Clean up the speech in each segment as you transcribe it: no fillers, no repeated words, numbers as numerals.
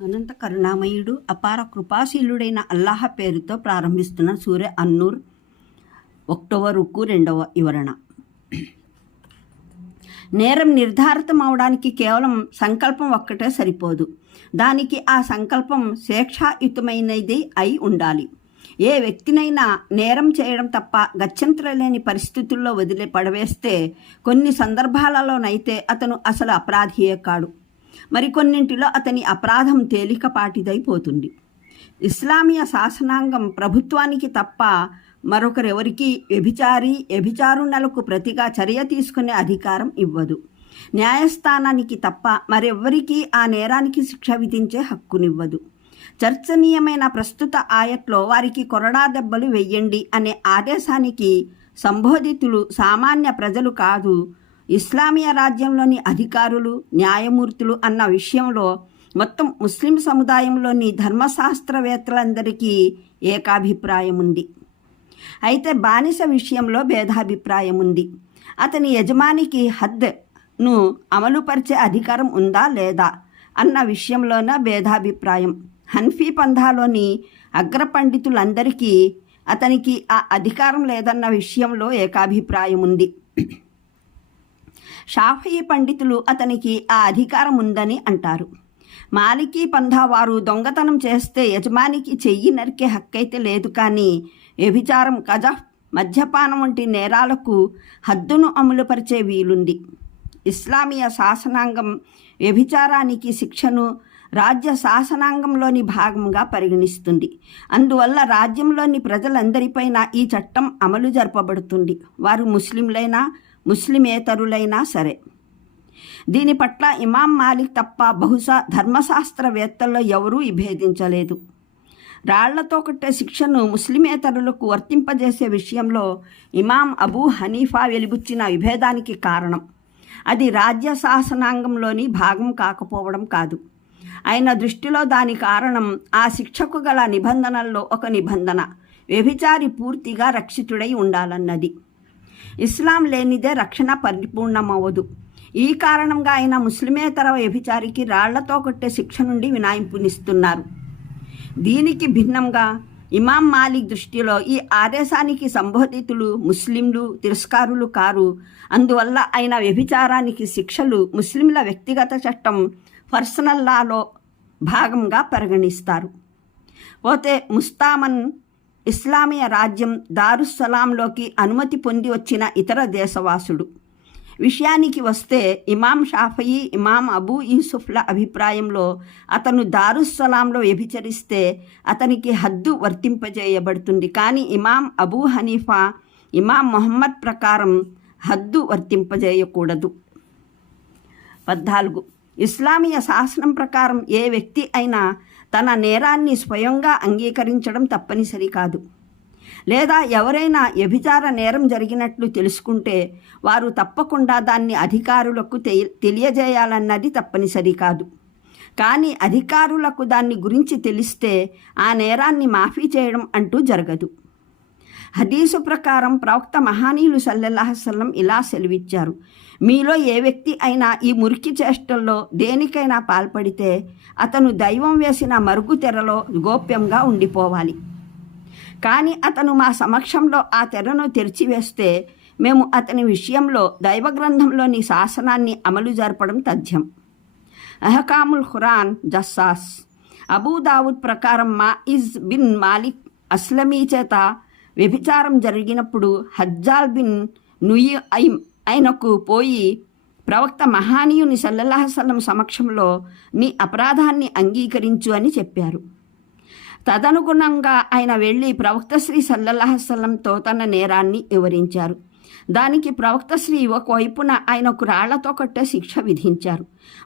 అనంత కరుణామయుడు అపార కృపాశీలుడైన అల్లాహ్ పేరుతో ప్రారంభిస్తున్న సూర్య అన్నూర్ 1వ రుకు 2వ వివరణ. నేరం నిర్ధారితం అవడానికి కేవలం సంకల్పం ఒక్కటే సరిపోదు. దానికి ఆ సంకల్పం శిక్షాయుతమైనది అయి ఉండాలి. ఏ వ్యక్తినైనా నేరం చేయడం తప్ప గత్యంతరం లేని పరిస్థితుల్లో పడవేస్తే కొన్ని సందర్భాలలోనైతే అతను అసలు అపరాధియే కాడు. మరికొన్నింటిలో అతని అపరాధం తేలికపాటిదైపోతుంది. ఇస్లామీయ శాసనాంగం ప్రభుత్వానికి తప్ప మరొకరెవరికి వ్యభిచారుణలకు ప్రతిగా చర్య తీసుకునే అధికారం ఇవ్వదు. న్యాయస్థానానికి తప్ప మరెవ్వరికీ ఆ నేరానికి శిక్ష విధించే హక్కునివ్వదు. చర్చనీయమైన ప్రస్తుత ఆయట్లో వారికి కొరడా దెబ్బలు వెయ్యండి అనే ఆదేశానికి సంబోధితులు సామాన్య ప్రజలు కాదు, ఇస్లామీయ రాజ్యంలోని అధికారులు, న్యాయమూర్తులు అన్న విషయంలో మొత్తం ముస్లిం సముదాయంలోని ధర్మశాస్త్రవేత్తలందరికీ ఏకాభిప్రాయం ఉంది. అయితే బానిస విషయంలో భేదాభిప్రాయం ఉంది. అతని యజమానికి హద్ను అమలుపరిచే అధికారం ఉందా లేదా అన్న విషయంలోన భేదాభిప్రాయం. హన్ఫీ పంథాలోని అగ్రపండితులందరికీ అతనికి ఆ అధికారం లేదన్న విషయంలో ఏకాభిప్రాయం ఉంది. షాఫీ పండితులు అతనికి ఆ అధికారం ఉందని అంటారు. మాలికీ పంథా వారు దొంగతనం చేస్తే యజమానికి చెయ్యి నరికే హక్కైతే లేదు, కానీ వ్యభిచారం, కజఫ్, మద్యపానం వంటి నేరాలకు హద్దును అమలుపరిచే వీలుంది. ఇస్లామీయ శాసనాంగం వ్యభిచారానికి శిక్షను రాజ్య శాసనాంగంలోని భాగంగా పరిగణిస్తుంది. అందువల్ల రాజ్యంలోని ప్రజలందరిపైన ఈ చట్టం అమలు జరపబడుతుంది, వారు ముస్లింలైనా ముస్లిమేతరులైనా సరే. దీని పట్ల ఇమాం మాలిక్ తప్ప బహుశా ధర్మశాస్త్రవేత్తల్లో ఎవరూ విభేదించలేదు. రాళ్లతో కొట్టే శిక్షను ముస్లిమేతరులకు వర్తింపజేసే విషయంలో ఇమాం అబూ హనీఫా వెలిబుచ్చిన విభేదానికి కారణం అది రాజ్య శాసనాంగంలోని భాగం కాకపోవడం కాదు. ఆయన దృష్టిలో దాని కారణం ఆ శిక్షకు గల నిబంధనల్లో ఒక నిబంధన వ్యభిచారి పూర్తిగా రక్షితుడై ఉండాలన్నది. ఇస్లాం లేనిదే రక్షణ పరిపూర్ణమవ్వదు. ఈ కారణంగా ఆయన ముస్లిమేతర వ్యభిచారికి రాళ్లతో కొట్టే శిక్ష నుండి వినాయింపునిస్తున్నారు. దీనికి భిన్నంగా ఇమాం మాలిక్ దృష్టిలో ఈ ఆదేశానికి సంబోధితులు ముస్లింలు తిరస్కారులు కారు. అందువల్ల ఆయన వ్యభిచారానికి శిక్షలు ముస్లింల వ్యక్తిగత చట్టం పర్సనల్ లాలో భాగంగా పరిగణిస్తారు. పోతే ముస్తామన్ ఇస్లామీయ రాజ్యం దారుస్సలాంలోకి అనుమతి పొంది వచ్చిన ఇతర దేశవాసుడు విషయానికి వస్తే ఇమాం షాఫీ, ఇమాం అబూ యూసుఫ్ల అభిప్రాయంలో అతను దారుస్సలాంలో వ్యభిచరిస్తే అతనికి హద్దు వర్తింపజేయబడుతుంది. కానీ ఇమాం అబూ హనీఫా, ఇమాం మొహమ్మద్ ప్రకారం హద్దు వర్తింపజేయకూడదు. 14. ఇస్లామీయ శాసనం ప్రకారం ఏ వ్యక్తి అయినా తన నేరాన్ని స్వయంగా అంగీకరించడం తప్పనిసరి కాదు. లేదా ఎవరైనా వ్యభిచార నేరం జరిగినట్లు తెలుసుకుంటే వారు తప్పకుండా దాన్ని అధికారులకు తెలియజేయాలన్నది తప్పనిసరి కాదు. కానీ అధికారులకు దాన్ని గురించి తెలిస్తే ఆ నేరాన్ని మాఫీ చేయడం అంటూ జరగదు. హదీసు ప్రకారం ప్రవక్త మహానీయులు సల్లల్లాహు అలైహి వసల్లం ఇలా సెలవిచ్చారు: మీలో ఏ వ్యక్తి అయినా ఈ మురికి చేష్టల్లో దేనికైనా పాల్పడితే అతను దైవం వేసిన మరుగు తెరలో గోప్యంగా ఉండిపోవాలి. కానీ అతను మా సమక్షంలో ఆ తెరను తెరిచివేస్తే మేము అతని విషయంలో దైవగ్రంథంలోని శాసనాన్ని అమలు జరపడం తథ్యం. అహకాముల్ ఖురాన్ జస్సాస్. అబూ దావుద్ ప్రకారం మాయిజ్ బిన్ మాలిక్ అస్లమీ చేత వ్యభిచారం జరిగినప్పుడు హజ్జాల్ బిన్ నుయి ఆయనకు పోయి ప్రవక్త మహానీయుని సల్లల్లాహు అలైహి వసల్లం సమక్షంలో నీ అపరాధాన్ని అంగీకరించు అని చెప్పారు. తదనుగుణంగా ఆయన వెళ్ళి ప్రవక్త శ్రీ సల్లల్లాహు అలైహి వసల్లంతో తన నేరాన్ని వివరించారు. దానికి ప్రవక్త శ్రీ ఒకవైపున ఆయనకు రాళ్లతో కొట్టే శిక్ష విధించారు,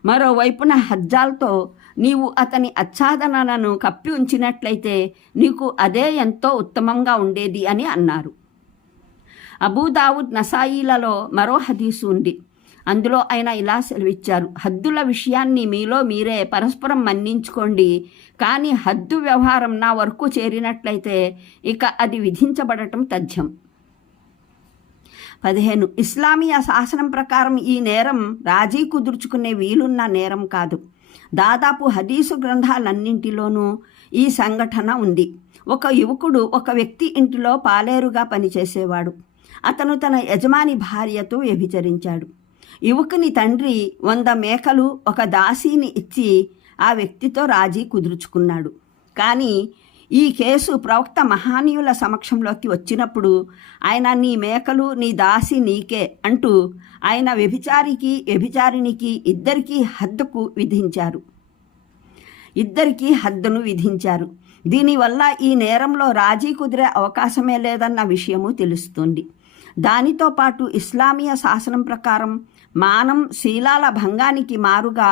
మరోవైపున హజ్జాల్తో నీవు అతని ఆచ్ఛాదనలను కప్పి ఉంచినట్లయితే నీకు అదే ఎంతో ఉత్తమంగా ఉండేది అని అన్నారు. అబూ దావుద్, నసాయిలలో మరో హదీసు ఉంది. అందులో ఆయన ఇలా సెలవిచ్చారు: హద్దుల విషయాన్ని మీలో మీరే పరస్పరం మన్నించుకోండి, కానీ హద్దు వ్యవహారం నా వరకు చేరినట్లయితే ఇక అది విధించబడటం తథ్యం. 15. ఇస్లామీయ శాసనం ప్రకారం ఈ నేరం రాజీ కుదుర్చుకునే వీలున్న నేరం కాదు. దాదాపు హదీసు గ్రంథాలన్నింటిలోనూ ఈ సంఘటన ఉంది. ఒక యువకుడు ఒక వ్యక్తి ఇంటిలో పాలేరుగా పనిచేసేవాడు. అతను తన యజమాని భార్యతో వ్యభిచరించాడు. యువకుని తండ్రి 100 మేకలు ఒక దాసీని ఇచ్చి ఆ వ్యక్తితో రాజీ కుదుర్చుకున్నాడు. కానీ ఈ కేసు ప్రవక్త మహానీయుల సమక్షంలోకి వచ్చినప్పుడు ఆయన నీ మేకలు నీ దాసి నీకే అంటూ ఆయన వ్యభిచారినికి ఇద్దరికీ హద్దును విధించారు. దీనివల్ల ఈ నేరంలో రాజీ కుదిరే అవకాశమే లేదన్న విషయము తెలుస్తుంది. దానితో పాటు ఇస్లామీయ శాసనం ప్రకారం మానం శీలాల భంగానికి మారుగా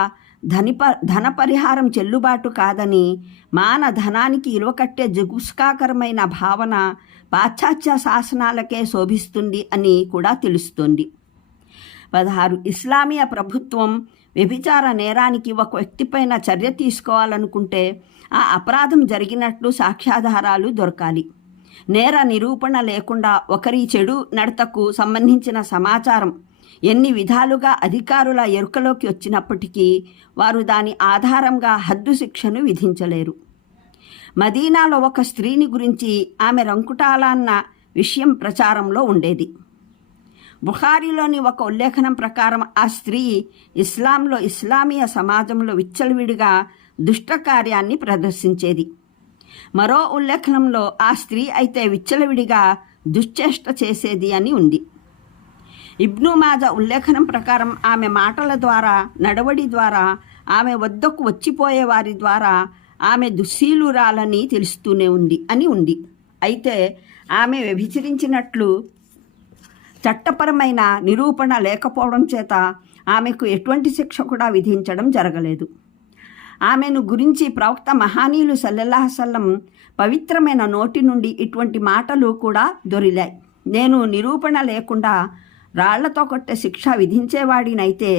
ధన పరిహారం చెల్లుబాటు కాదని, మాన ధనానికి ఇలువకట్టే జుగుప్సాకరమైన భావన పాశ్చాత్య శాసనాలకే శోభిస్తుంది అని కూడా తెలుస్తుంది. 16 ఇస్లామీయ ప్రభుత్వం వ్యభిచార నేరానికి ఒక వ్యక్తిపైన చర్య తీసుకోవాలనుకుంటే ఆ అపరాధం జరిగినట్లు సాక్ష్యాధారాలు దొరకాలి. నేర నిరూపణ లేకుండా ఒకరి చెడు నడతకు సంబంధించిన సమాచారం ఎన్ని విధాలుగా అధికారుల ఎరుకలోకి వచ్చినప్పటికీ వారు దాని ఆధారంగా హద్దు శిక్షను విధించలేరు. మదీనాలో ఒక స్త్రీని గురించి ఆమె రంకుటాలన్న విషయం ప్రచారంలో ఉండేది. బుఖారీలోని ఒక ఉల్లేఖనం ప్రకారం ఆ స్త్రీ ఇస్లామీయ సమాజంలో విచ్చలవిడిగా దుష్టకార్యాన్ని ప్రదర్శించేది. మరో ఉల్లేఖనంలో ఆ స్త్రీ అయితే విచ్చలవిడిగా దుశ్చేష్ట చేసేది అని ఉంది. ఇబ్ను మాజా ఉల్లేఖనం ప్రకారం ఆమె మాటల ద్వారా, నడవడి ద్వారా, ఆమె వద్దకు వచ్చిపోయే వారి ద్వారా ఆమె దుశ్శీలురాలని తెలుస్తూనే ఉంది. అయితే ఆమె వ్యభిచరించినట్లు చట్టపరమైన నిరూపణ లేకపోవడం చేత ఆమెకు ఎటువంటి శిక్ష కూడా విధించడం జరగలేదు. ఆమెను గురించి ప్రవక్త మహానీయులు సల్లల్లాహు అలైహి వసల్లం పవిత్రమైన నోటి నుండి ఇటువంటి మాటలు కూడా దొరిలాయి. నేను నిరూపణ లేకుండా రాళ్లతో కొట్టే శిక్ష విధించేవాడినైతే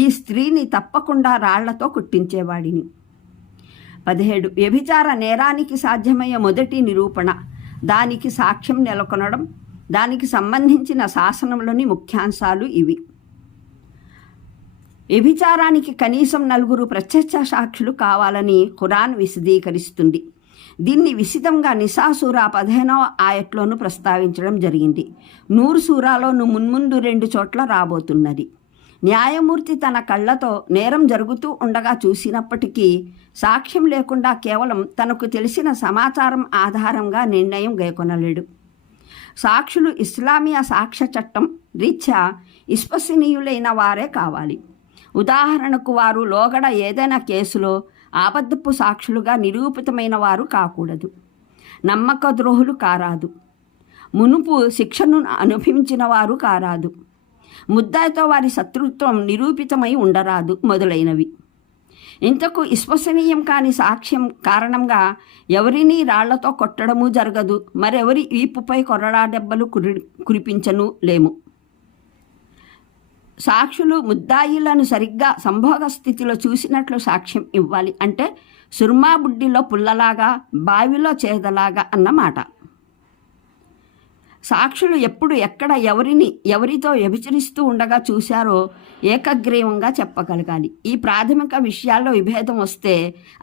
ఈ స్త్రీని తప్పకుండా రాళ్లతో కొట్టించేవాడిని. 17 వ్యభిచార నేరానికి సాధ్యమయ్యే మొదటి నిరూపణ, దానికి సాక్ష్యం నెలకొనడం. దానికి సంబంధించిన శాసనంలోని ముఖ్యాంశాలు ఇవి. వ్యభిచారానికి కనీసం 4 ప్రత్యక్ష సాక్షులు కావాలని ఖురాన్ విశదీకరిస్తుంది. దీన్ని విశితంగా నిసా సూరా 15వ ఆయట్లోనూ ప్రస్తావించడం జరిగింది. నూర్ సూరాలోను మున్ముందు 2 చోట్ల రాబోతున్నది. న్యాయమూర్తి తన కళ్ళతో నేరం జరుగుతూ ఉండగా చూసినప్పటికీ సాక్ష్యం లేకుండా కేవలం తనకు తెలిసిన సమాచారం ఆధారంగా నిర్ణయం గైకొనలేడు. సాక్షులు ఇస్లామీయ సాక్ష్య చట్టం రీత్యా విశ్వసనీయులైన వారే కావాలి. ఉదాహరణకు వారు లోగడ ఏదైనా కేసులో అబద్ధపు సాక్షులుగా నిరూపితమైన వారు కాకూడదు. నమ్మకద్రోహులు కారాదు. మునుపు శిక్షను అనుభవించిన వారు కారాదు. ముద్దాయితో వారి శత్రుత్వం నిరూపితమై ఉండరాదు మొదలైనవి. ఇంతకు విశ్వసనీయం కాని సాక్ష్యం కారణంగా ఎవరినీ రాళ్లతో కొట్టడము జరగదు. మరెవరి వీపుపై కొరడా దెబ్బలు కురిపించను లేము. సాక్షులు ముద్దాయిలను సరిగ్గా సంభోగ స్థితిలో చూసినట్లు సాక్ష్యం ఇవ్వాలి. అంటే సుర్మా బుడ్డిలో పుల్లలాగా, బావిలో చేదలాగా అన్నమాట. సాక్షులు ఎప్పుడు ఎక్కడ ఎవరితో వ్యభిచరిస్తూ ఉండగా చూశారో ఏకగ్రీవంగా చెప్పగలగాలి. ఈ ప్రాథమిక విషయాల్లో విభేదం వస్తే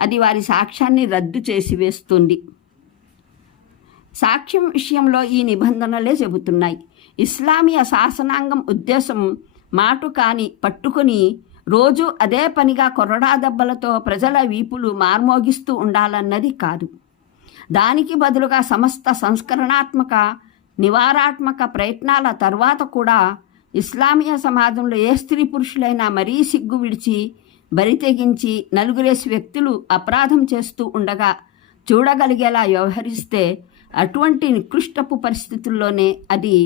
అది వారి సాక్ష్యాన్ని రద్దు చేసి వేస్తుంది. సాక్ష్యం విషయంలో ఈ నిబంధనలే చెబుతున్నాయి. ఇస్లామీయ శాసనాంగం ఉద్దేశం మాటు కాని పట్టుకుని రోజు అదే పనిగా కొరడా దెబ్బలతో ప్రజల వీపులు మార్మోగిస్తూ ఉండాలన్నది కాదు. దానికి బదులుగా సమస్త సంస్కరణాత్మక నివారాత్మక ప్రయత్నాల తర్వాత కూడా ఇస్లామీయ సమాజంలో ఏ స్త్రీ పురుషులైనా మరీ సిగ్గు విడిచి బరి తెగించి నలుగురేసి వ్యక్తులు అపరాధం చేస్తూ ఉండగా చూడగలిగేలా వ్యవహరిస్తే అటువంటి నికృష్టపు పరిస్థితుల్లోనే అది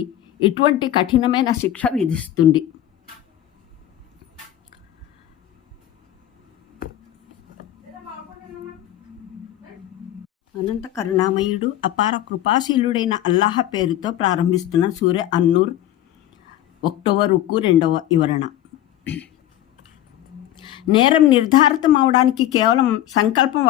ఇటువంటి కఠినమైన శిక్ష విధిస్తుంది. అనంత కరుణామయుడు అపార కృపాశీలుడైన అల్లాహ్ పేరుతో ప్రారంభిస్తున్న సూర్య అన్నూర్ 1వ రుకు 2వ వివరణ. నేరం నిర్ధారితం అవడానికి కేవలం సంకల్పం